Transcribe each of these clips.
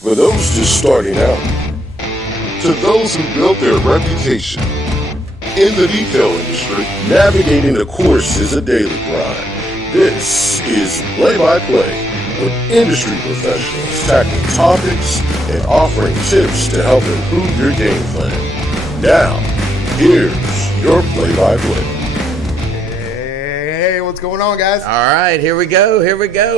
For those just starting out, to those who built their reputation. In the detail industry, navigating the course is a daily grind. This is Play-by-Play, with industry professionals tackling topics and offering tips to help improve your game plan. Now, here's your Play-by-Play. Hey, what's going on, guys? All right, here we go.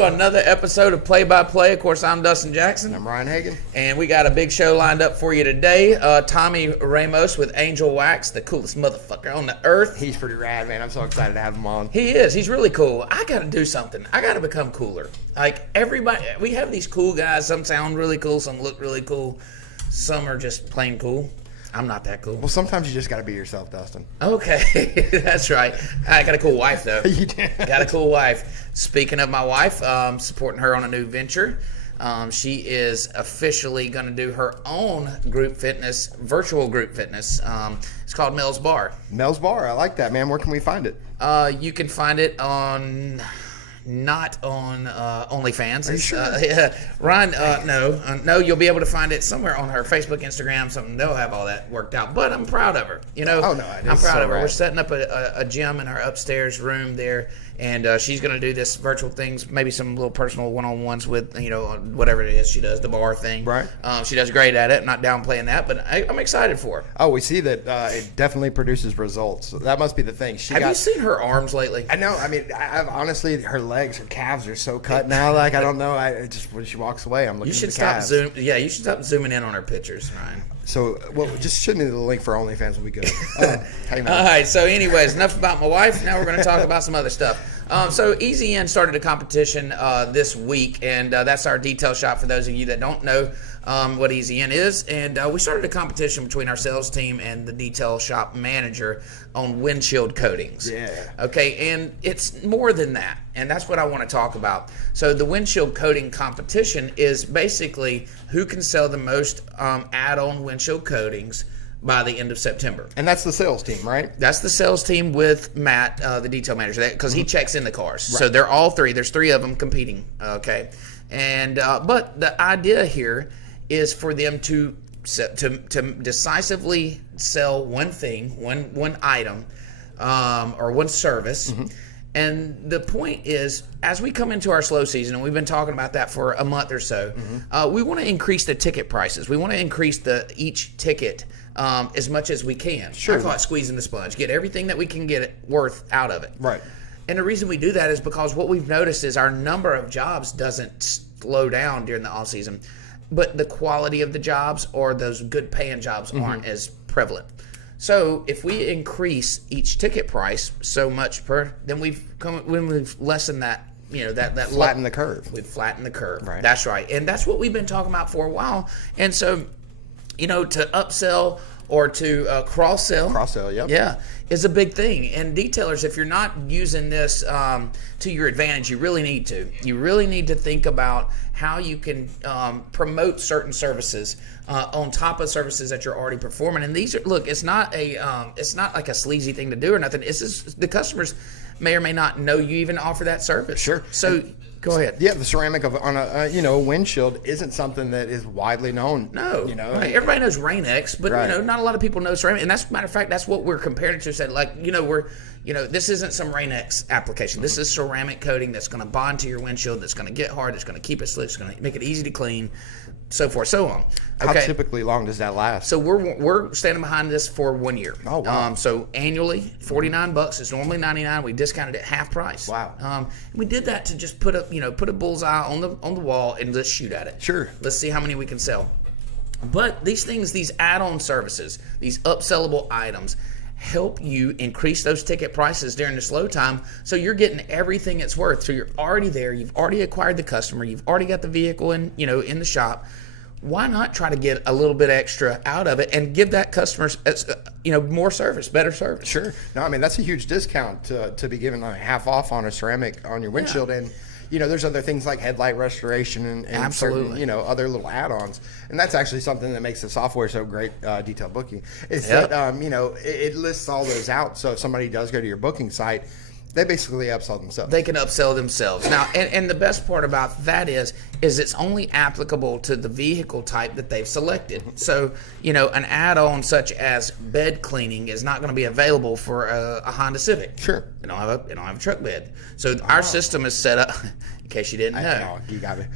Another episode of Play-by-Play. Of course, I'm Dustin Jackson. I'm Ryan Hagan. And we got a big show lined up for you today. Tommy Ramos with Angelwax, the coolest motherfucker on the earth. He's pretty rad, man. I'm so excited to have him on. He is. He's really cool. I got to do something. I got to become cooler. Like, everybody, we have these cool guys. Some sound really cool. Some look really cool. Some are just plain cool. I'm not that cool. Well, sometimes you just got to be yourself, Dustin. Okay, that's right. I got a cool wife, though. You do. Got a cool wife. Speaking of my wife, supporting her on a new venture. She is officially going to do her own group fitness, virtual group fitness. It's called Mel's Bar. Mel's Bar. I like that, man. Where can we find it? You can find it on... Not on OnlyFans. Are you sure? Ryan, no, you'll be able to find it somewhere on her Facebook, Instagram, something. They'll have all that worked out. But I'm proud of her. You know, I'm proud of her. We're setting up a gym in her upstairs room there, and she's going to do this virtual things, maybe some little personal one-on-ones with, whatever it is she does, the bar thing. Right. She does great at it. I'm not downplaying that, but I'm excited for her. Oh, we see that it definitely produces results. So that must be the thing. Have you seen her arms lately? I know. I mean, I've honestly, her legs, her calves are so cut now. Like, I don't know. I just when she walks away, I'm looking. You should at the calves. you should stop zooming in on her pictures, Ryan. So, just shoot me the link for OnlyFans will be good. Hey, all right. So, anyways, enough about my wife. Now we're going to talk about some other stuff. So, Easy In started a competition this week, and that's our detail shop for those of you that don't know what Easy In is. And we started a competition between our sales team and the detail shop manager on windshield coatings. Yeah. Okay, and it's more than that, and that's what I want to talk about. So the windshield coating competition is basically who can sell the most add-on windshield coatings by the end of September. And that's the sales team, right? That's the sales team with Matt, the detail manager, because he checks in the cars. Right. So they're all three. There's three of them competing, okay? And but the idea here is for them to decisively sell one thing, one item, or one service. Mm-hmm. And the point is, as we come into our slow season, and we've been talking about that for a month or so, mm-hmm. We want to increase the ticket prices. We want to increase each ticket as much as we can. Sure. I call it squeezing the sponge. Get everything that we can get worth out of it. Right. And the reason we do that is because what we've noticed is our number of jobs doesn't slow down during the off season, but the quality of the jobs or those good paying jobs mm-hmm. aren't as prevalent. So if we increase each ticket price so much then we've lessened that, that flatten the curve. We've flattened the curve. Right. That's right. And that's what we've been talking about for a while. And so, to upsell or to cross-sell. Yep. Yeah, is a big thing. And detailers, if you're not using this to your advantage, you really need to. You really need to think about how you can promote certain services on top of services that you're already performing. And these are, look, it's not like a sleazy thing to do or nothing. It's just the customers may or may not know you even offer that service. Sure. So go ahead. Yeah, the ceramic on a windshield isn't something that is widely known. No, right. Everybody knows Rain-X, but right. Not a lot of people know ceramic. And that's matter of fact, that's what we're comparing it to. Said this isn't some Rain-X application. This is ceramic coating that's going to bond to your windshield. That's going to get hard. That's going to keep it slick. It's going to make it easy to clean, so forth, so on. Okay. How typically long does that last? So we're standing behind this for 1 year. Oh wow! So annually, $49. It's normally $99. We discounted it half price. Wow! We did that to just put a bullseye on the wall and let's shoot at it. Sure. Let's see how many we can sell. But these add-on services, these upsellable items, help you increase those ticket prices during the slow time, so you're getting everything it's worth. So you're already there. You've already acquired the customer. You've already got the vehicle in the shop. Why not try to get a little bit extra out of it and give that customer, more service, better service? Sure. No, I mean, that's a huge discount to be given half off on a ceramic on your windshield. Yeah. And, there's other things like headlight restoration and absolutely certain, other little add-ons. And that's actually something that makes the software so great, detail booking, is that, it lists all those out. So if somebody does go to your booking site, They basically upsell themselves. They can upsell themselves. Now, and the best part about that is it's only applicable to the vehicle type that they've selected. So, an add-on such as bed cleaning is not going to be available for a Honda Civic. Sure. They don't have a truck bed. So our system is set up, in case you didn't know. You got me.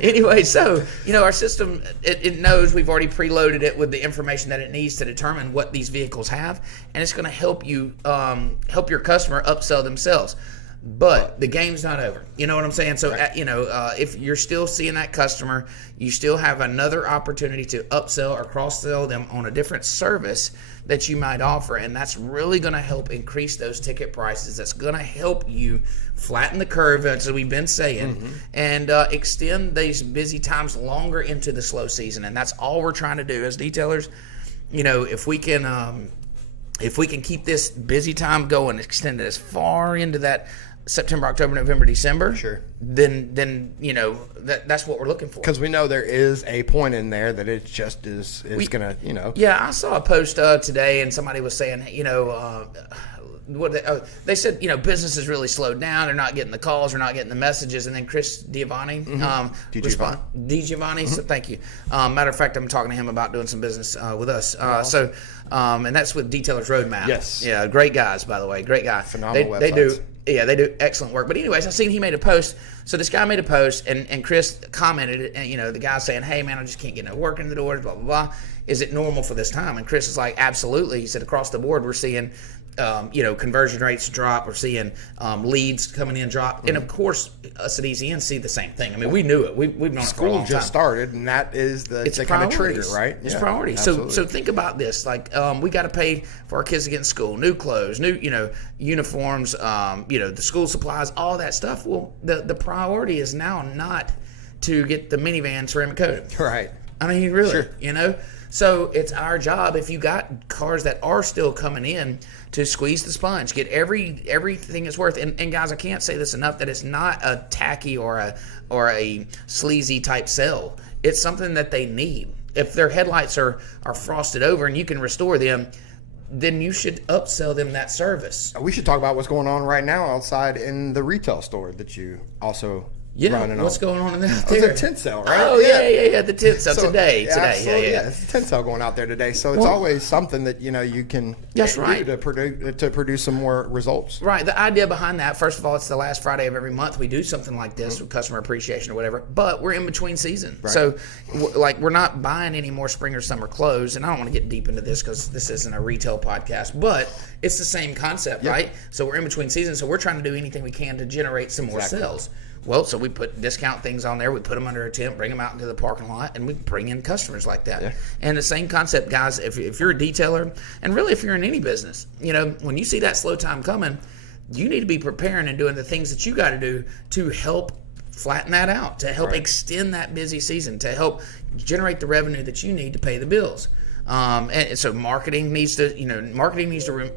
Anyway, so, our system, it knows we've already preloaded it with the information that it needs to determine what these vehicles have, and it's going to help you, help your customer upsell themselves. But the game's not over. You know what I'm saying? So, right. If you're still seeing that customer, you still have another opportunity to upsell or cross-sell them on a different service that you might offer. And that's really going to help increase those ticket prices. That's going to help you flatten the curve, as we've been saying, and extend these busy times longer into the slow season. And that's all we're trying to do as detailers. If we can keep this busy time going, extend it as far into that September, October, November, December, sure, then that's what we're looking for. Because we know there is a point in there that it just is going to, Yeah, I saw a post today, and somebody was saying, they said, business has really slowed down. They're not getting the calls, they're not getting the messages. And then Chris Giovanni, so thank you. Matter of fact, I'm talking to him about doing some business with us. Awesome. And that's with Detailers Roadmap. Yes. Yeah, great guys, by the way. Great guy. Phenomenal websites. They do excellent work. But anyways, I seen he made a post. So this guy made a post, and Chris commented, and the guy saying, hey, man, I just can't get no work in the doors, blah, blah, blah. Is it normal for this time? And Chris is like, absolutely. He said, across the board, we're seeing conversion rates drop. We're seeing leads coming in drop. And of course, us at EZN see the same thing. I mean, we knew it. We've known it for a long time. School just started, and that is the kind of trigger, right? It's priority. So think about this. Like, we got to pay for our kids to get in school, new clothes, new, uniforms, the school supplies, all that stuff. Well, the priority is now not to get the minivan ceramic coated. Right. I mean, really, sure. So it's our job, if you got cars that are still coming in, to squeeze the sponge, get everything it's worth. And guys, I can't say this enough, that it's not a tacky or a sleazy type sell. It's something that they need. If their headlights are frosted over and you can restore them, then you should upsell them that service. We should talk about what's going on right now outside in the retail store that you also. What's going on in there? Oh, it's a tent sale, right? Oh, yeah, the tent sale today. Absolutely, yeah. It's a tent sale going out there today. So it's always something that, you can do to produce some more results. Right. The idea behind that, first of all, it's the last Friday of every month. We do something like this with customer appreciation or whatever, but we're in between season. Right. So, we're not buying any more spring or summer clothes, and I don't want to get deep into this because this isn't a retail podcast, but it's the same concept, right? So we're in between seasons, so we're trying to do anything we can to generate some more sales. Well, so we put discount things on there. We put them under a tent, bring them out into the parking lot, and we bring in customers like that. Yeah. And the same concept, guys, if you're a detailer, and really if you're in any business, when you see that slow time coming, you need to be preparing and doing the things that you got to do to help flatten that out, to help extend that busy season, to help generate the revenue that you need to pay the bills. And so marketing needs to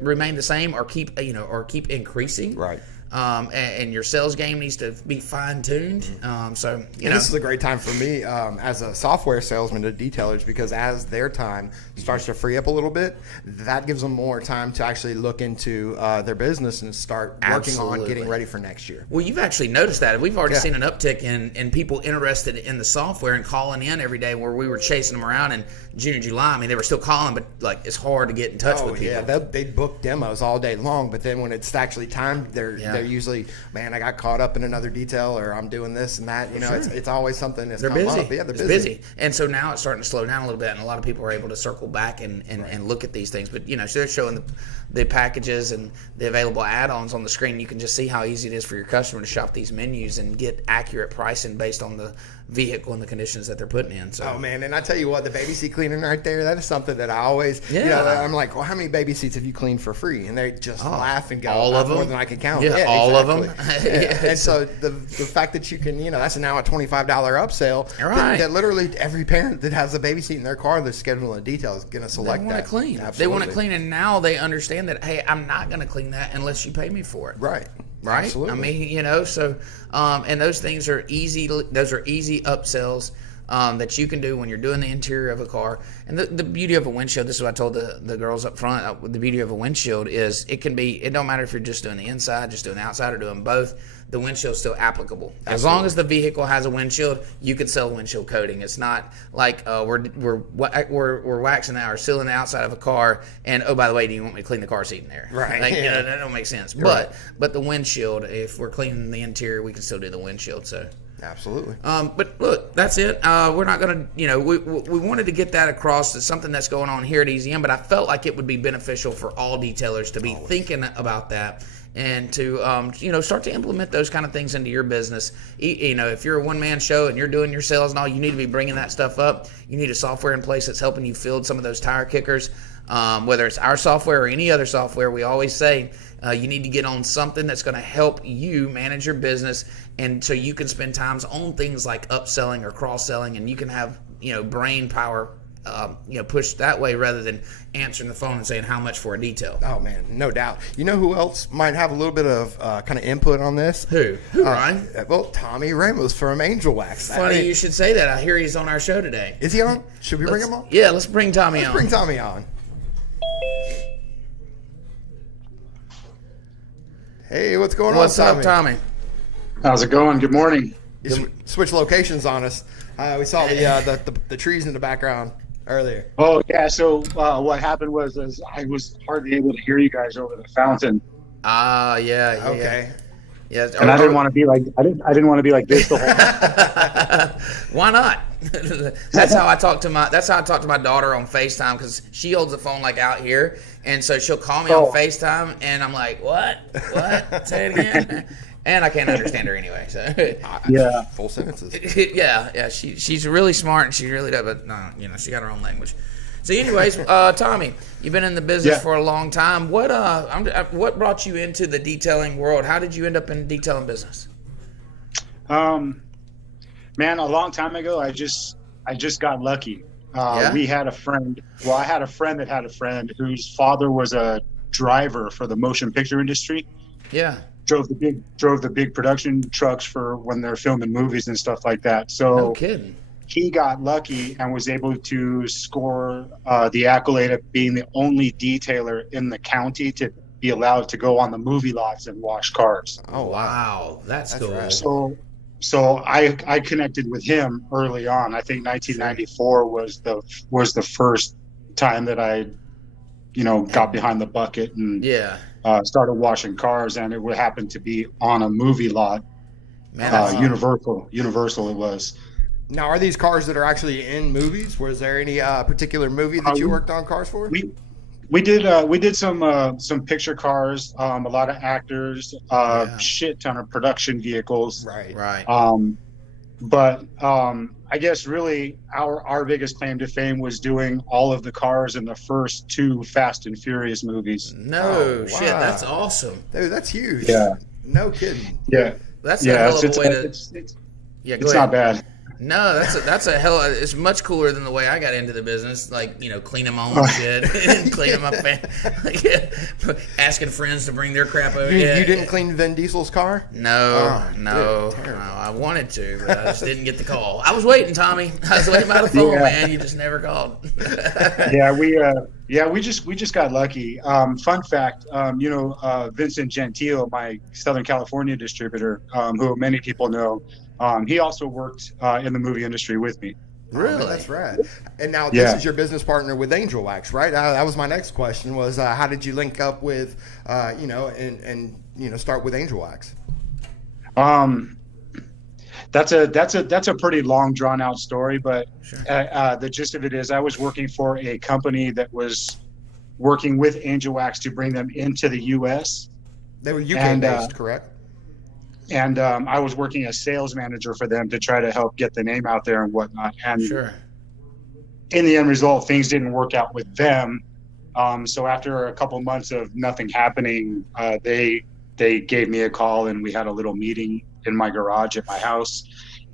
remain the same or keep increasing. Right. And your sales game needs to be fine-tuned. This is a great time for me as a software salesman to detailers, because as their time starts to free up a little bit, that gives them more time to actually look into their business and start working on getting ready for next year. Well, you've actually noticed that. We've already seen an uptick in people interested in the software and calling in every day, where we were chasing them around in June and July. I mean, they were still calling, but it's hard to get in touch with people. Yeah, they book demos all day long, but then when it's actually time, they're usually, man, I got caught up in another detail, or I'm doing this and that. It's always something that's come busy. up. Yeah, they're busy. And so now it's starting to slow down a little bit, and a lot of people are able to circle back and look at these things. But so they're showing the packages and the available add-ons on the screen. You can just see how easy it is for your customer to shop these menus and get accurate pricing based on the vehicle and the conditions that they're putting in. So, oh man, and I tell you what, the baby seat cleaning right there, that is something that I always, I'm like, well, how many baby seats have you cleaned for free? And they just laugh and go, all of them, more than I can count. Yeah, all exactly. of them. And so the fact that you can, that's now a $25 upsell. Right. That literally every parent that has a baby seat in their car that's scheduling a detail is going to select that. They want to clean. Absolutely. They want to clean, and now they understand that, hey, I'm not going to clean that unless you pay me for it. Right. Right. Absolutely. I mean, so and those things are easy. Those are easy upsells. that you can do when you're doing the interior of a car. And the beauty of a windshield, this is what I told the girls up front, the beauty of a windshield is it don't matter if you're just doing the inside, just doing the outside, or doing both. The windshield's still applicable. As long as the vehicle has a windshield, you can sell windshield coating. It's not like we're waxing out or sealing the outside of a car, and oh, by the way, do you want me to clean the car seat in there? Right. Like, that don't make sense. But the windshield, if we're cleaning the interior, we can still do the windshield. So. Absolutely. But look, that's it. We're not going to, we wanted to get that across as something that's going on here at EZM, but I felt like it would be beneficial for all detailers to be thinking about that and to, start to implement those kind of things into your business. If you're a one-man show and you're doing your sales and all, you need to be bringing that stuff up. You need a software in place that's helping you field some of those tire kickers. Whether it's our software or any other software, we always say you need to get on something that's going to help you manage your business, and so you can spend times on things like upselling or cross-selling, and you can have brain power pushed that way rather than answering the phone and saying how much for a detail. Oh man, no doubt. You know who else might have a little bit of kind of input on this? Who Ryan? Well, Tommy Ramos from Angelwax. Funny you should say that. I hear he's on our show today. Is he on? Should we bring him on? Yeah, let's bring Tommy on. Let's bring Tommy on. Hey, what's going on, What's up, Tommy? How's it going? Good morning. You switch locations on us. We saw the trees in the background earlier. Oh yeah. So what happened was I was hardly able to hear you guys over the fountain. Yeah. Okay. Yeah. And I didn't want to be like I didn't want to be like this the whole time. Why not? That's how I talk to my daughter on FaceTime, because she holds the phone like out here, and so she'll call me on FaceTime, and I'm like, what? Say it again. And I can't understand her anyway. So yeah, full sentences. Yeah. She's really smart, and she really does. But no, she got her own language. So, anyways, Tommy, you've been in the business for a long time. What brought you into the detailing world? How did you end up in the detailing business? Man, a long time ago, I just got lucky. We had a friend. Well, I had a friend that had a friend whose father was a driver for the motion picture industry. Yeah. Drove the big production trucks for when they're filming movies and stuff like that. So no kidding. He got lucky and was able to score the accolade of being the only detailer in the county to be allowed to go on the movie lots and wash cars. Oh wow, that's cool. Right. So I connected with him early on. I think 1994 was the first time that I, got behind the bucket and started washing cars, and it would happen to be on a movie lot. Man, Universal it was. Now, are these cars that are actually in movies? Was there any particular movie that you worked on cars for? We did some picture cars, a lot of actors, shit ton of production vehicles. Right. But I guess really our biggest claim to fame was doing all of the cars in the first 2 Fast and Furious movies. No shit, that's awesome. Dude, that's huge. Yeah. No kidding. Yeah. That's a hell of a way to. It's not bad. No, that's a hell. It's much cooler than the way I got into the business. Like cleaning my own shit and cleaning my asking friends to bring their crap over. You didn't clean Vin Diesel's car? No. I wanted to, but I just didn't get the call. I was waiting, Tommy. I was waiting by the phone, man. You just never called. We just got lucky. Fun fact, Vincent Gentile, my Southern California distributor, who many people know. He also worked in the movie industry with me. Really? That's rad. And now this is your business partner with Angelwax, right? That was my next question was how did you link up with, and start with Angelwax? That's a pretty long drawn out story, but sure. The gist of it is I was working for a company that was working with Angelwax to bring them into the U.S. They were UK based, correct? And I was working as sales manager for them to try to help get the name out there and whatnot. And sure. In the end result, things didn't work out with them. So after a couple months of nothing happening, they gave me a call and we had a little meeting in my garage at my house.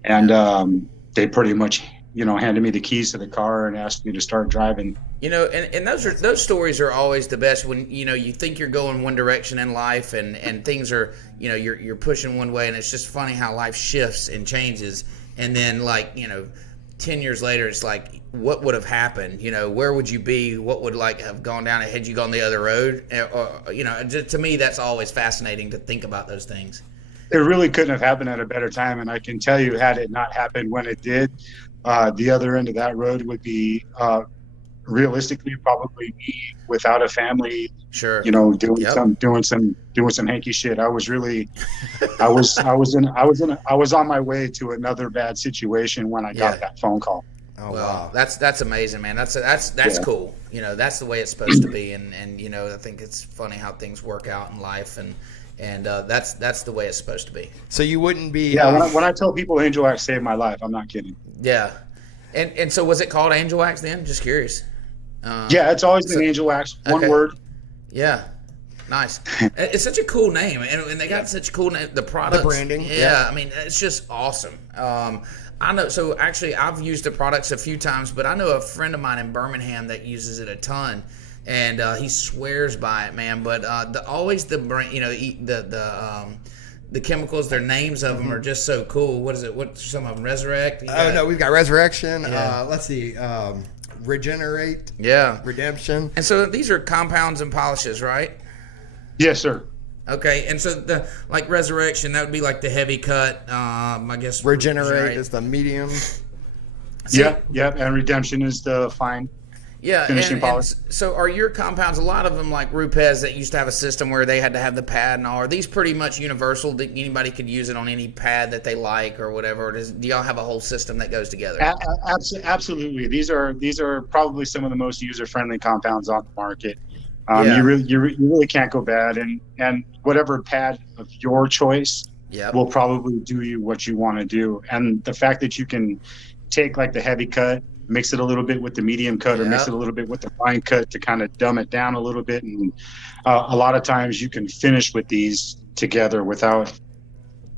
And they pretty much, handed me the keys to the car and asked me to start driving. And those stories are always the best when you think you're going one direction in life and things are you're pushing one way, and it's just funny how life shifts and changes, and then 10 years later, it's like, what would have happened? You know, where would you be? What would like have gone down had you gone the other road? Or, you know, just, to me, that's always fascinating to think about those things. It really couldn't have happened at a better time. And I can tell you, had it not happened when it did, the other end of that road would be realistically probably me without a family. Sure. You know, doing some hanky shit. I was on my way to another bad situation when I got that phone call. Oh, well, wow. That's amazing, man. That's cool. You know, that's the way it's supposed to be. And you know, I think it's funny how things work out in life, and that's the way it's supposed to be. So you wouldn't be. Yeah. When I tell people Angelwax saved my life, I'm not kidding. Yeah. And so was it called Angelwax then? Just curious. Yeah, it's always been Angelwax. One word. Yeah. Nice. It's such a cool name, and they got such cool name. The products, the branding. Yeah, I mean, it's just awesome. I know. So actually, I've used the products a few times, but I know a friend of mine in Birmingham that uses it a ton, and he swears by it, man. But the brand, you know, the chemicals, their names of them are just so cool. What is it? What's some of them? Resurrect? Oh no, we've got Resurrection. Yeah. Let's see. Regenerate. Yeah. Redemption. And so these are compounds and polishes, right? Yes, sir. Okay, and so the like Resurrection, that would be like the heavy cut. I guess Regenerate is the medium. Yep, and Redemption is the fine. Yeah, finishing polish. And so are your compounds, a lot of them like Rupes that used to have a system where they had to have the pad and all, are these pretty much universal that anybody could use it on any pad that they like or whatever? Or do y'all have a whole system that goes together? Absolutely. These are probably some of the most user-friendly compounds on the market. Yeah. You really can't go bad, and whatever pad of your choice will probably do you what you want to do. And the fact that you can take like the heavy cut, mix it a little bit with the medium cut, or mix it a little bit with the fine cut to kind of dumb it down a little bit, and a lot of times you can finish with these together without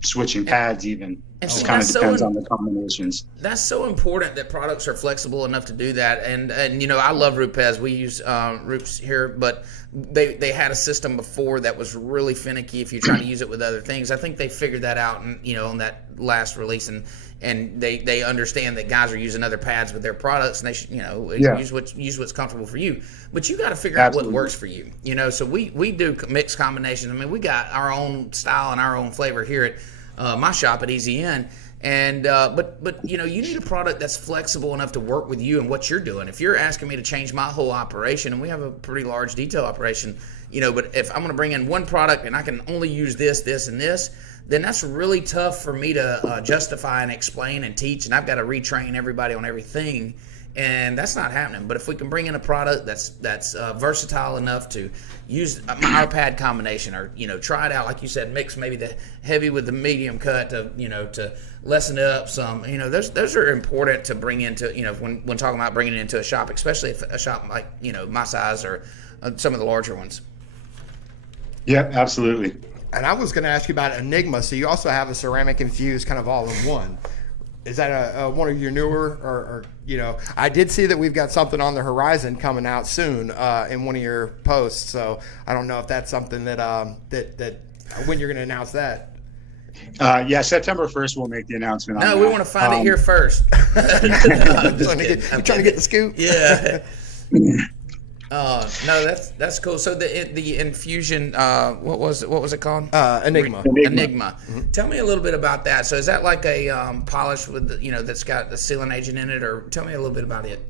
switching pads even. And It kind of depends on the combinations. That's so important that products are flexible enough to do that. And you know, I love Rupes. We use Rupes here, but they had a system before that was really finicky if you're trying to use it with other things. I think they figured that out, and you know, on that last release, and they understand that guys are using other pads with their products, and they should, you know, use what's comfortable for you. But you got to figure out what works for you. You know, so we do mixed combinations. I mean, we got our own style and our own flavor here at my shop at Easy In, and but you know, you need a product that's flexible enough to work with you and what you're doing. If you're asking me to change my whole operation, and we have a pretty large detail operation, you know, but if I'm going to bring in one product and I can only use this, and this, then that's really tough for me to justify and explain and teach, and I've got to retrain everybody on everything. And that's not happening. But if we can bring in a product that's versatile enough to use our pad combination, or you know, try it out, like you said, mix maybe the heavy with the medium cut to, you know, to lessen it up some. You know, those are important to bring into, you know, when talking about bringing it into a shop, especially if a shop like, you know, my size or some of the larger ones. Yeah, absolutely. And I was going to ask you about Enigma. So you also have a ceramic infused kind of all in one. Is that one of your newer, or you know, I did see that we've got something on the horizon coming out soon in one of your posts. So I don't know if that's something that when you're going to announce that. Yeah, September 1st we'll make the announcement. No, we want to find it here first. I'm trying to get the scoop. Yeah. No, that's cool. So the infusion, what was it called? Enigma. Enigma. Mm-hmm. Tell me a little bit about that. So is that like a polish with that's got the sealant agent in it, or tell me a little bit about it?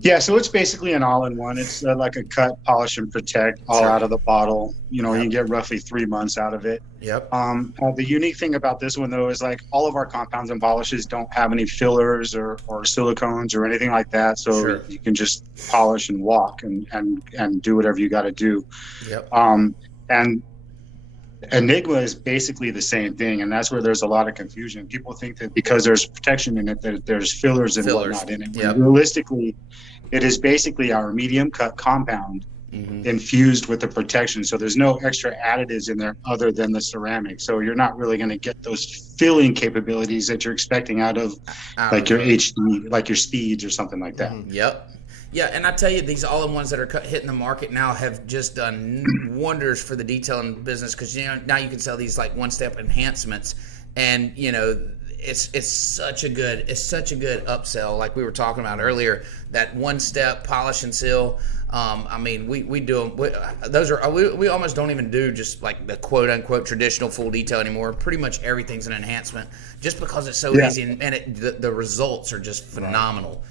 Yeah, so it's basically an all-in-one. It's like a cut, polish, and protect all out of the bottle. You know, you can get roughly 3 months out of it. Yep. The unique thing about this one, though, is like all of our compounds and polishes don't have any fillers or silicones or anything like that. So you can just polish and walk and do whatever you got to do. Yep. And Enigma is basically the same thing, and that's where there's a lot of confusion. People think that because there's protection in it, that there's fillers and whatnot in it. Yep. Realistically, it is basically our medium cut compound infused with the protection. So there's no extra additives in there other than the ceramic. So you're not really going to get those filling capabilities that you're expecting out of like your HD, like your Speeds or something like that. Yep. Yeah, and I tell you, these all-in-ones that are hitting the market now have just done wonders for the detailing business, because you know, now you can sell these like one-step enhancements, and you know, it's such a good upsell, like we were talking about earlier. That one step polish and seal. I mean, we do them. We almost don't even do just like the quote unquote traditional full detail anymore. Pretty much everything's an enhancement, just because it's so easy, and the results are just phenomenal.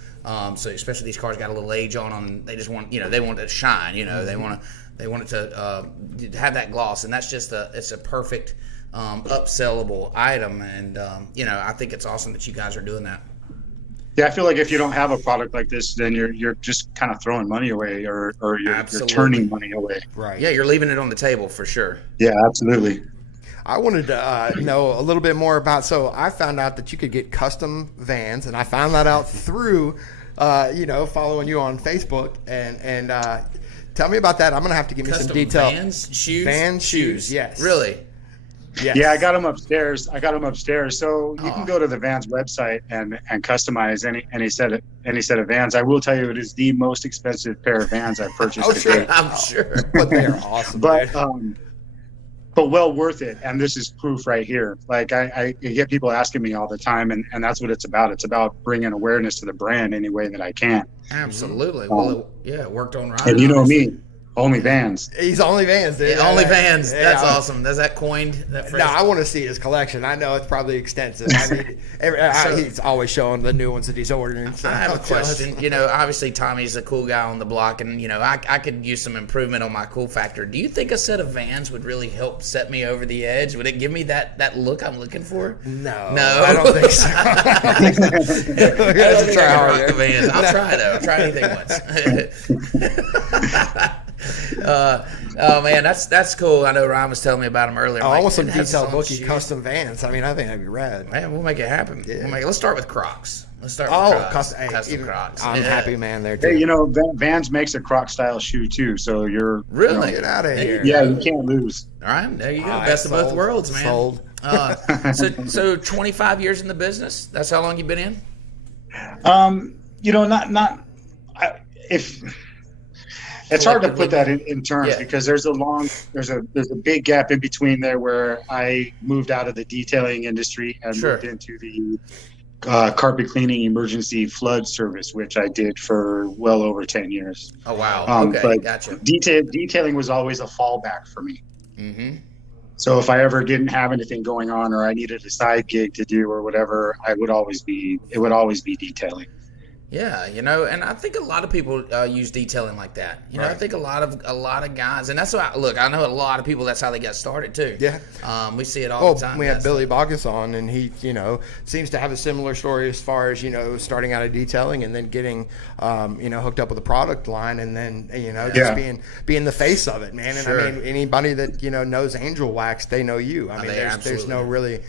So especially these cars got a little age on them. They just want they want it to shine. They want it to have that gloss, and that's just it's a perfect upsellable item. And I think it's awesome that you guys are doing that. Yeah, I feel like if you don't have a product like this, then you're just kind of throwing money away, or you're turning money away. Right. Yeah, you're leaving it on the table for sure. Yeah, absolutely. I wanted to know a little bit more about. So I found out that you could get custom vans, and I found that out through, following you on Facebook. And tell me about that. I'm gonna have to give me some detail. Vans, shoes, Vans, shoes. Yes. Really. Yes. Yeah, I got them upstairs. So you can go to the Vans website and customize any set of Vans. I will tell you, it is the most expensive pair of Vans I've purchased. Oh, sure. I'm sure. But they're awesome. But well worth it. And this is proof right here. Like I get people asking me all the time, and that's what it's about. It's about bringing awareness to the brand any way that I can. Absolutely. Well, it worked on right. And you know me. Only Vans. He's only Vans, dude. Yeah, only Vans. That's awesome. Is that coined? That phrase? No, I want to see his collection. I know it's probably extensive. He's always showing the new ones that he's ordering. So. I have a question. Obviously Tommy's a cool guy on the block, and I could use some improvement on my cool factor. Do you think a set of Vans would really help set me over the edge? Would it give me that look I'm looking for? No, I don't think so. I don't think I can rock the Vans. I'll try though. I'll try anything once. Oh man, that's cool. I know Ryan was telling me about them earlier. I want some detailed Bookie custom Vans. I mean, I think that'd be rad. Man, we'll make it happen. Yeah. Let's start with Crocs. Let's start with Crocs. Custom Crocs. I'm happy, man. There too. Hey, Vans makes a Croc style shoe too, so you're really get out of here. Yeah, you can't lose. All right, there you go. Best of both worlds, man. Sold. So 25 years in the business. That's how long you've been in. It's hard to put that in terms because there's a big gap in between there where I moved out of the detailing industry and moved into the carpet cleaning emergency flood service, which I did for well over 10 years. Oh wow! Okay, but gotcha. Detailing was always a fallback for me. Mm-hmm. So if I ever didn't have anything going on or I needed a side gig to do or whatever, it would always be detailing. Yeah, and I think a lot of people use detailing like that. Right. I think a lot of guys, and that's why. Look, I know a lot of people. That's how they got started too. Yeah, we see it all the time. We had Billy Bacchus on, and he, seems to have a similar story as far as starting out of detailing and then getting, hooked up with a product line, and then just being the face of it, man. And I mean, anybody that knows Angelwax, they know you. I mean, there's no really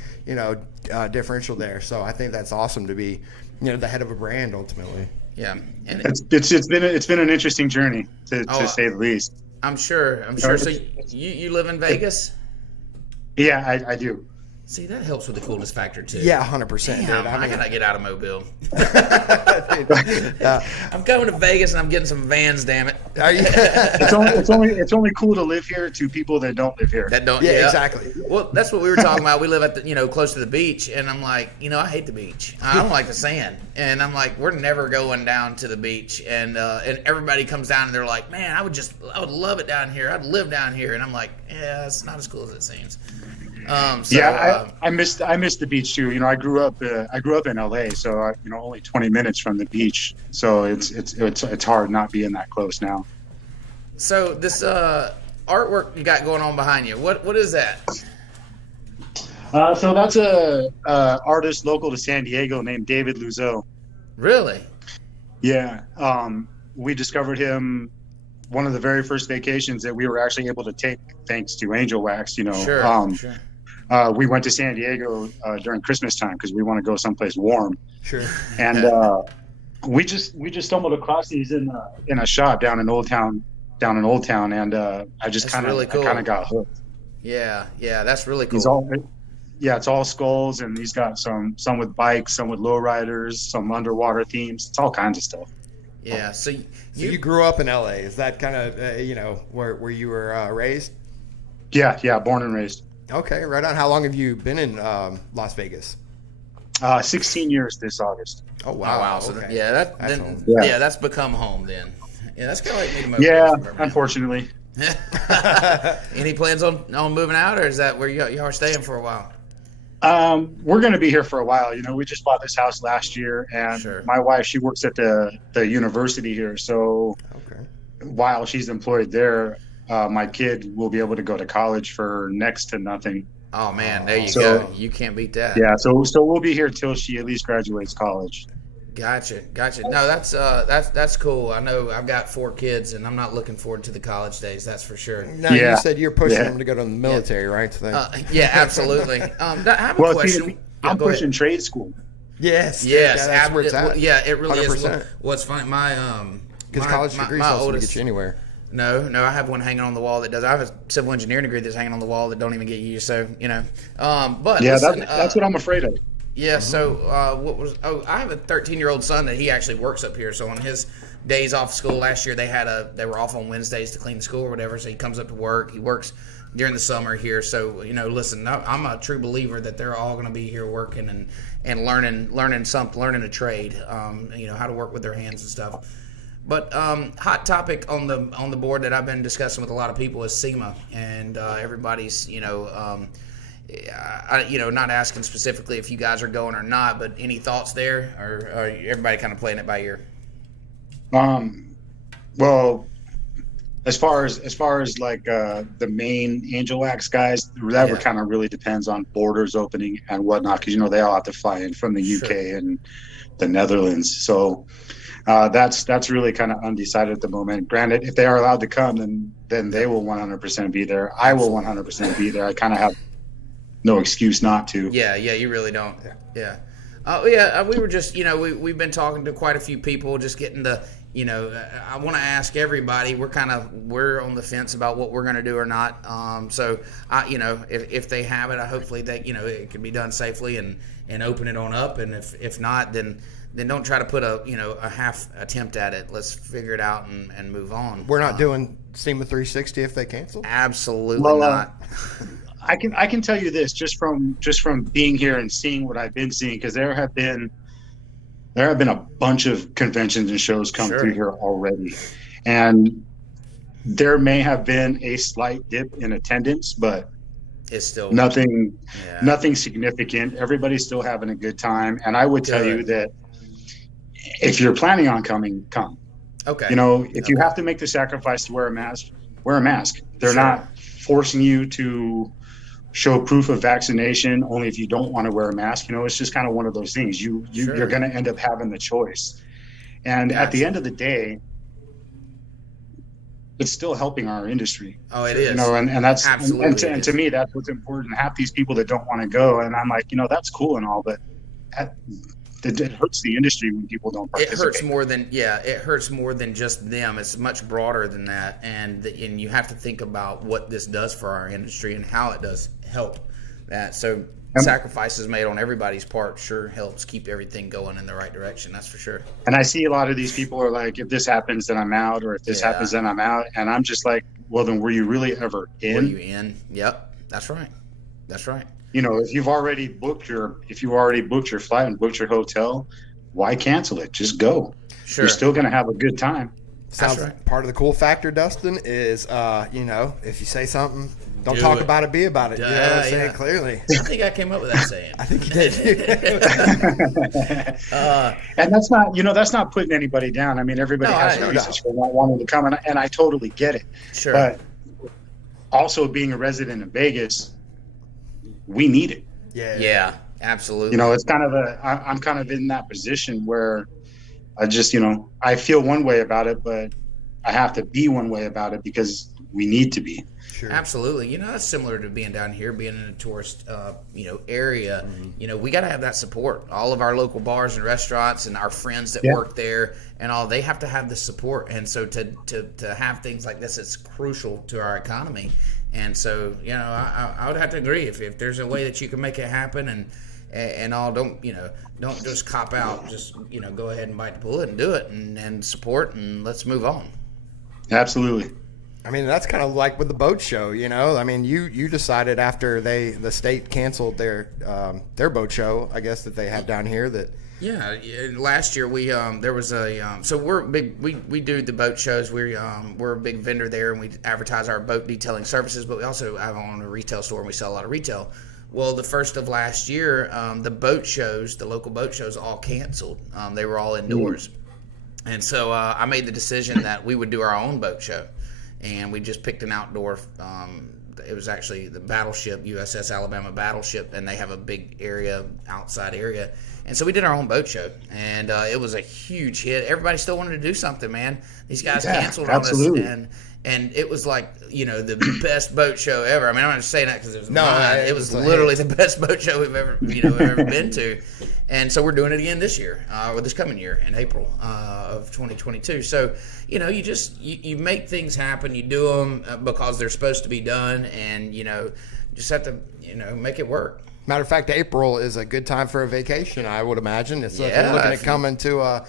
differential there. So I think that's awesome to be. The head of a brand ultimately. Yeah, and it's been an interesting journey to say the least. I'm sure. So you live in Vegas? Yeah, I do. See, that helps with the coolness factor too. Yeah, 100%. Dude. I gotta get out of Mobile. I'm coming to Vegas and I'm getting some Vans. Damn it! It's only cool to live here to people that don't live here. That don't. Yeah, exactly. Well, that's what we were talking about. We live at the close to the beach, and I'm like, I hate the beach. I don't like the sand, and I'm like, we're never going down to the beach, and everybody comes down and they're like, man, I would love it down here. I'd live down here, and I'm like, yeah, it's not as cool as it seems. I missed the beach too. I grew up in LA, so only 20 minutes from the beach. So it's hard not being that close now. So this artwork you got going on behind you, what is that? So that's a artist local to San Diego named David Luzeau. Really? Yeah. We discovered him one of the very first vacations that we were actually able to take, thanks to Angelwax. Sure. We went to San Diego during Christmas time because we want to go someplace warm. Sure. And we just stumbled across these in a shop down in Old Town, and I just kind of got hooked. Yeah, that's really cool. It's all skulls, and he's got some with bikes, some with lowriders, some underwater themes. It's all kinds of stuff. Yeah. So you grew up in LA. Is that kind of where you were raised? Yeah, born and raised. Okay, right on. How long have you been in Las Vegas? 16 years this August. Oh wow! Oh, wow. So Okay. That's become home then. Yeah, that's kind of like me to move. Yeah, unfortunately. Any plans on moving out, or is that where you are staying for a while? We're going to be here for a while. We just bought this house last year, and my wife, she works at the university here. So while she's employed there, my kid will be able to go to college for next to nothing. Oh man, there you go. You can't beat that. Yeah, so we'll be here till she at least graduates college. Gotcha. No, that's cool. I know I've got 4 kids, and I'm not looking forward to the college days. That's for sure. Now, you said you're pushing them to go to the military, right? Yeah, absolutely. I have a question. I'm pushing trade school. Yes. That's where it's at. Yeah, it really 100%. is. What's funny, because college degrees also get you anywhere. No, I have one hanging on the wall that does. I have a civil engineering degree that's hanging on the wall that don't even get used. So but yeah, listen, that's what I'm afraid of. Yeah. So I have a 13-year-old son that he actually works up here. So on his days off school last year, they were off on Wednesdays to clean the school or whatever. So he comes up to work. He works during the summer here. So listen, I'm a true believer that they're all going to be here working and learning a trade. How to work with their hands and stuff. But hot topic on the board that I've been discussing with a lot of people is SEMA, and everybody's not asking specifically if you guys are going or not, but any thoughts there, or are everybody kind of playing it by ear? Well, as far as like the main Angelwax guys, that kind of really depends on borders opening and whatnot, because they all have to fly in from the UK and the Netherlands, so. That's really kind of undecided at the moment. Granted, if they are allowed to come, then they will 100% be there. I will 100% be there. I kind of have no excuse not to. Yeah, you really don't. Yeah. We were just, we've been talking to quite a few people, just getting the, I want to ask everybody. We're on the fence about what we're going to do or not. So if they have it, hopefully that it can be done safely and open it on up. And if not, then don't try to put a half attempt at it. Let's figure it out and move on. We're not doing SEMA 360 if they cancel? Absolutely not. I can tell you this just from being here and seeing what I've been seeing, because there have been a bunch of conventions and shows come through here already, and there may have been a slight dip in attendance, but it's still nothing significant. Everybody's still having a good time, and I would tell you that if you're planning on coming, come. Okay. If you have to make the sacrifice to wear a mask, wear a mask. They're not forcing you to show proof of vaccination only if you don't want to wear a mask. It's just kind of one of those things. You're going to end up having the choice. And at the end of the day, it's still helping our industry. Oh, it is. And that's absolutely. And to me, that's what's important. Half these people that don't want to go, and I'm like, that's cool and all, but it hurts the industry when people don't participate. It hurts more than just them. It's much broader than that, and you have to think about what this does for our industry and how it does help that. So sacrifices made on everybody's part sure helps keep everything going in the right direction. That's for sure. And I see a lot of these people are like, if this happens, then I'm out, or if this happens, then I'm out. And I'm just like, well, then were you really ever in? Were you in? Yep, that's right. If you've already booked your flight and booked your hotel, why cancel it? Just go. Sure. You're still going to have a good time. Sounds right. Part of the cool factor, Dustin, is if you say something, don't talk about it, be about it. Say it clearly. I think I came up with that saying. I think you did. And that's not putting anybody down. I mean, everybody has a reason for not wanting to come, and I totally get it. Sure. But also being a resident of Vegas, we need it. Yeah, absolutely. It's kind of I'm kind of in that position where I just, I feel one way about it, but I have to be one way about it because we need to be. Sure. Absolutely. That's similar to being down here, being in a tourist, area. Mm-hmm. We got to have that support. All of our local bars and restaurants and our friends that work there and all, they have to have the support. And so to have things like this, it's crucial to our economy. And so, I would have to agree if there's a way that you can make it happen and all, don't just cop out, just, go ahead and bite the bullet and do it and support, and let's move on. Absolutely. I mean, that's kind of like with the boat show, you know. I mean, you decided after the state canceled their boat show, I guess, that they have down here that. Yeah, last year we there was a so we're big we do the boat shows. We're a big vendor there, and we advertise our boat detailing services, but we also have on a retail store and we sell a lot of retail. Well, the first of last year, the boat shows, the local boat shows, all canceled. They were all indoors, and so I made the decision that we would do our own boat show. And we just picked an outdoor, it was actually the battleship, USS Alabama battleship, and they have a big area, outside area. And so we did our own boat show, and it was a huge hit. Everybody still wanted to do something, man. These guys canceled on us, and it was like, you know, the best boat show ever. I mean, I'm not just saying that because it was mine. It was literally the best boat show we've ever been to. And so we're doing it again this year, or this coming year in April of 2022. So, you know, you make things happen. You do them because they're supposed to be done, and, you know, just have to, you know, make it work. Matter of fact, April is a good time for a vacation, I would imagine. So if you're looking at coming to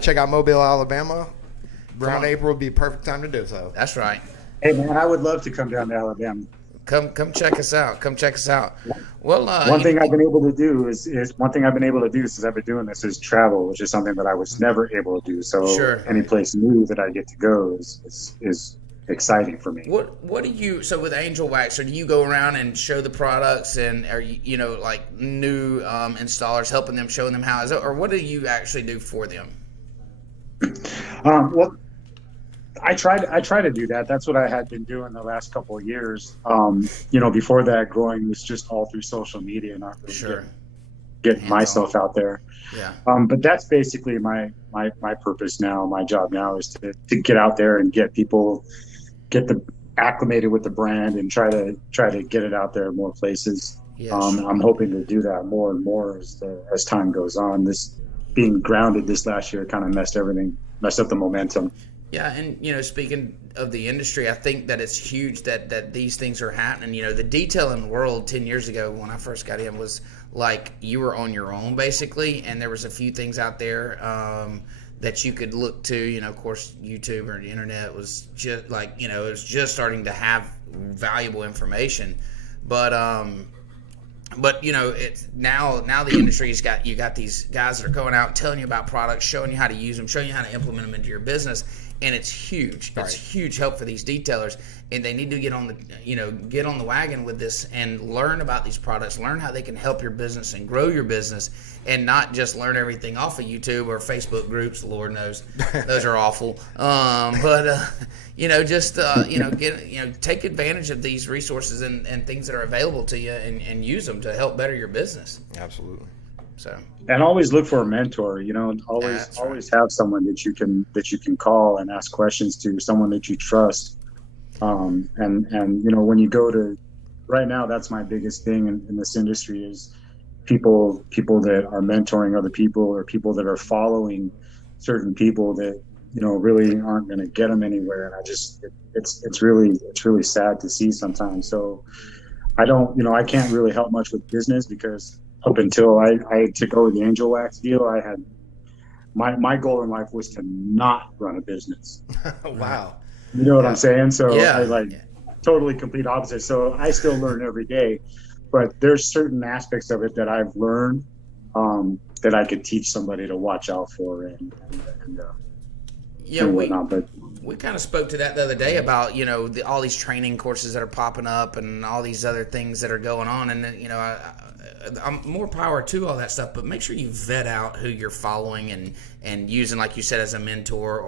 check out Mobile, Alabama, around April would be a perfect time to do so. That's right. Hey, man, I would love to come down to Alabama. Come check us out. Come check us out. Well, one thing I've been able to do is since I've been doing this is travel, which is something that I was never able to do. So any place new that I get to go is exciting for me. What do you, so with Angelwax, or do you go around and show the products, and are you know, like new installers, helping them, showing them how, or what do you actually do for them? Well, I try to do that. That's what I had been doing the last couple of years. You know, before that, growing was just all through social media, not really getting myself out there. Yeah. But that's basically my purpose now. My job now is to get out there and get people acclimated with the brand and try to get it out there in more places. Yes. I'm hoping to do that more and more as time goes on. This being grounded this last year kind of messed up the momentum. Yeah, and, you know, speaking of the industry, I think that it's huge that these things are happening. You know, the detailing world 10 years ago when I first got in was like you were on your own, basically, and there was a few things out there that you could look to. You know, of course, YouTube or the internet was just like, you know, it was just starting to have valuable information. But you know, it's now the industry's got these guys that are going out telling you about products, showing you how to use them, showing you how to implement them into your business. And it's huge. It's huge help for these detailers, and they need to get on the wagon with this and learn about these products, learn how they can help your business and grow your business, and not just learn everything off of YouTube or Facebook groups. Lord knows those are awful. You know, just take advantage of these resources and things that are available to you, and use them to help better your business. Absolutely. So, and always look for a mentor, you know, always have someone that you can call and ask questions to, someone that you trust. And you know, when you go to, right now, that's my biggest thing in this industry is people that are mentoring other people, or people that are following certain people that, you know, really aren't going to get them anywhere. And it's really sad to see sometimes. So I can't really help much with business, because up until I took over the Angelwax deal, I had my goal in life was to not run a business. Wow. You know what I'm saying? So I totally complete opposite. So I still learn every day, but there's certain aspects of it that I've learned that I could teach somebody to watch out for and whatnot. But we kind of spoke to that the other day about, you know, all these training courses that are popping up and all these other things that are going on. And, you know, I'm more power to all that stuff, but make sure you vet out who you're following and using, like you said, as a mentor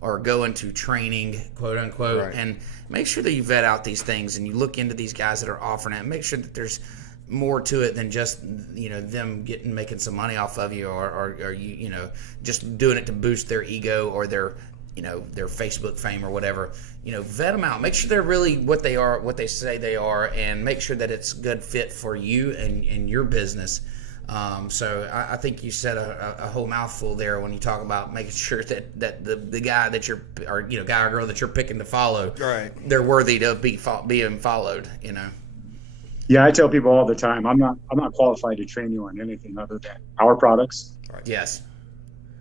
or go into training, quote unquote, and make sure that you vet out these things and you look into these guys that are offering it. Make sure that there's more to it than just, you know, them making some money off of you, or you know, just doing it to boost their ego or their, you know, their Facebook fame or whatever. You know, vet them out. Make sure they're really what they are, what they say they are, and make sure that it's a good fit for you and your business. So I think you said a whole mouthful there when you talk about making sure that the guy that you're, or, you know, guy or girl that you're picking to follow, they're worthy to being followed, you know. Yeah, I tell people all the time, I'm not qualified to train you on anything other than our products. Yes.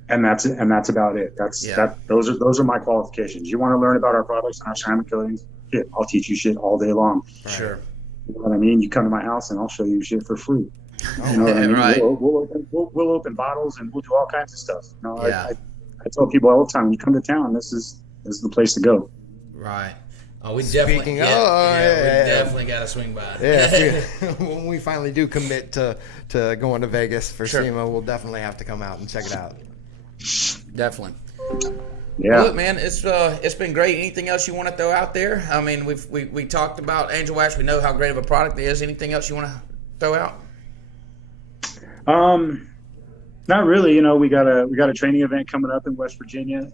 and that's about it. Those are my qualifications. You want to learn about our products and our ceramic coatings? Shit, I'll teach you shit all day long. Sure. You know what I mean? You come to my house and I'll show you shit for free. You know what I mean? Right. We'll open bottles and we'll do all kinds of stuff. You know, I tell people all the time, when you come to town, this is the place to go. Right. Oh, we definitely. We definitely got to swing by. Yeah, when we finally do commit to going to Vegas for SEMA, we'll definitely have to come out and check it out. Definitely. Yeah. Well, look, man, it's been great. Anything else you want to throw out there? I mean, we talked about Angelwax. We know how great of a product it is. Anything else you want to throw out? Not really. You know, we got a training event coming up in West Virginia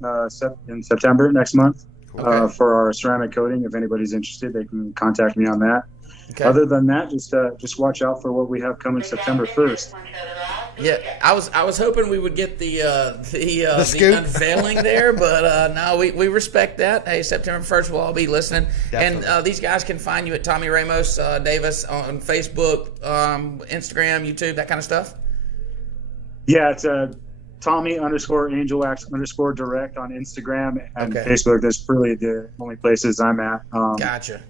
in September next month. Okay. For our ceramic coating. If anybody's interested, they can contact me on that. Okay. Other than that, just watch out for what we have coming September 1st. Yeah, I was hoping we would get the unveiling there, but no, we respect that. Hey, September 1st, we'll all be listening. Definitely. And these guys can find you at Tommy Ramos Davis on Facebook, Instagram, YouTube, that kind of stuff. Yeah, it's Tommy _Angelwax _direct on Instagram and Facebook. That's really the only places I'm at. Gotcha.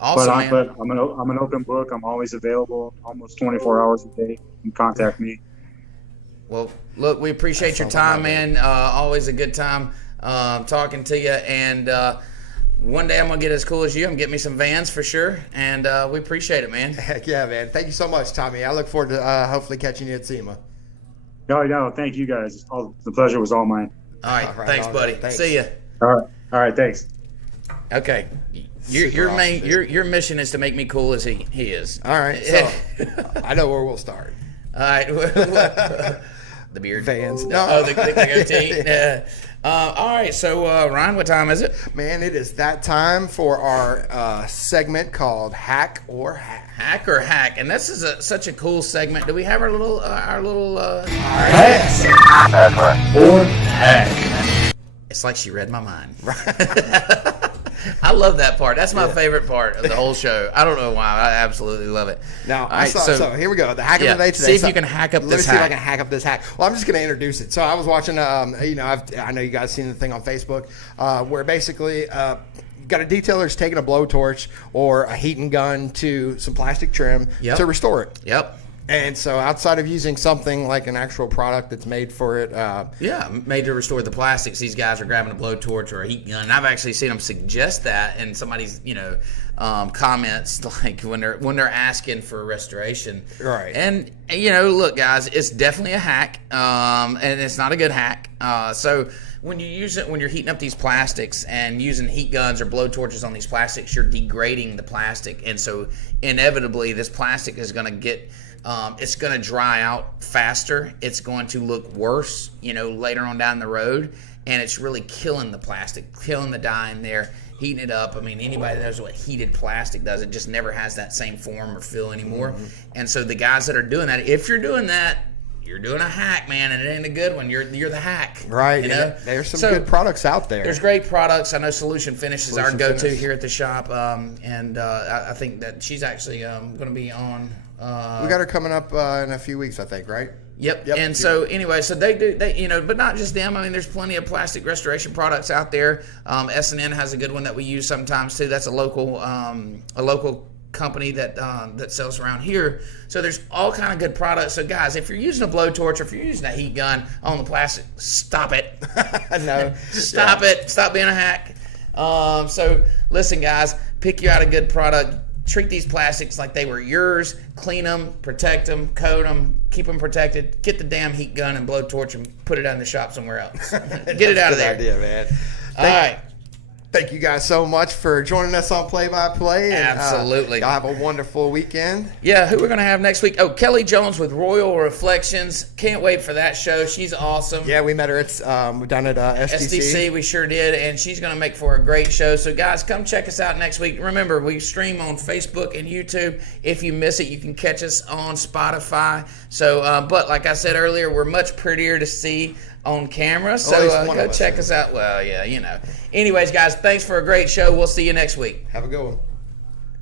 Awesome, but I'm an open book. I'm always available, almost 24 hours a day. You can contact me. Well, look, we appreciate your time, man. Always a good time talking to you. And one day I'm going to get as cool as you. I'm going to get me some Vans for sure. And we appreciate it, man. Heck yeah, man. Thank you so much, Tommy. I look forward to hopefully catching you at SEMA. No, thank you guys. The pleasure was all mine. All right, thanks, buddy. Thanks. See ya. All right, thanks. Okay. Your mission is to make me cool as he is. All right, so I know where we'll start. All right, the beard, Vans. No, the goatee. All right, so Ryan, what time is it? Man, it is that time for our segment called Hack or Hack. Hack or Hack, and this is such a cool segment. Do we have our little Hack or Hack? It's like she read my mind. I love that part. That's my favorite part of the whole show. I don't know why. I absolutely love it. Now, so here we go. The hack of the day today. See if you can hack up this hack. Let me see if I can hack up this hack. Well, I'm just going to introduce it. So I was watching, I know you guys seen the thing on Facebook where basically got a detailer's taking a blowtorch or a heating gun to some plastic trim to restore it. Yep. And so outside of using something like an actual product that's made for it. Made to restore the plastics, these guys are grabbing a blowtorch or a heat gun. And I've actually seen them suggest that in somebody's, comments, like when they're asking for restoration. Right. And, look, guys, it's definitely a hack. And it's not a good hack. So when you use it, when you're heating up these plastics and using heat guns or blowtorches on these plastics, you're degrading the plastic. And so inevitably this plastic is going to get... it's going to dry out faster. It's going to look worse, later on down the road. And it's really killing the plastic, killing the dye in there, heating it up. I mean, anybody that knows what heated plastic does, it just never has that same form or feel anymore. Mm-hmm. And so the guys that are doing that, if you're doing that, you're doing a hack, man, and it ain't a good one. You're the hack. Right. There's some good products out there. There's great products. I know Solution Finish is our go-to here at the shop. And I think that she's actually going to be on... we got her coming up in a few weeks, I think, right? Yep. And so anyway, so they do, but not just them. I mean, there's plenty of plastic restoration products out there. S&N has a good one that we use sometimes too. That's a local company that sells around here. So there's all kind of good products. So guys, if you're using a blowtorch or if you're using a heat gun on the plastic, stop it. Stop it. Stop being a hack. So listen, guys, pick you out a good product. Treat these plastics like they were yours. Clean them, protect them, coat them, keep them protected. Get the damn heat gun and blowtorch and put it out in the shop somewhere else. Get it out of there. Good idea, man. All right. Thank you guys so much for joining us on Play by Play. Absolutely. Y'all have a wonderful weekend. Yeah, who we're going to have next week? Oh, Kelly Jones with Royal Reflections. Can't wait for that show. She's awesome. Yeah, we met her. We've done it at SDC. We sure did, and she's going to make for a great show. So, guys, come check us out next week. Remember, we stream on Facebook and YouTube. If you miss it, you can catch us on Spotify. So, but like I said earlier, we're much prettier to see on camera, so go check us out. Well, yeah, Anyways, guys, thanks for a great show. We'll see you next week. Have a good one.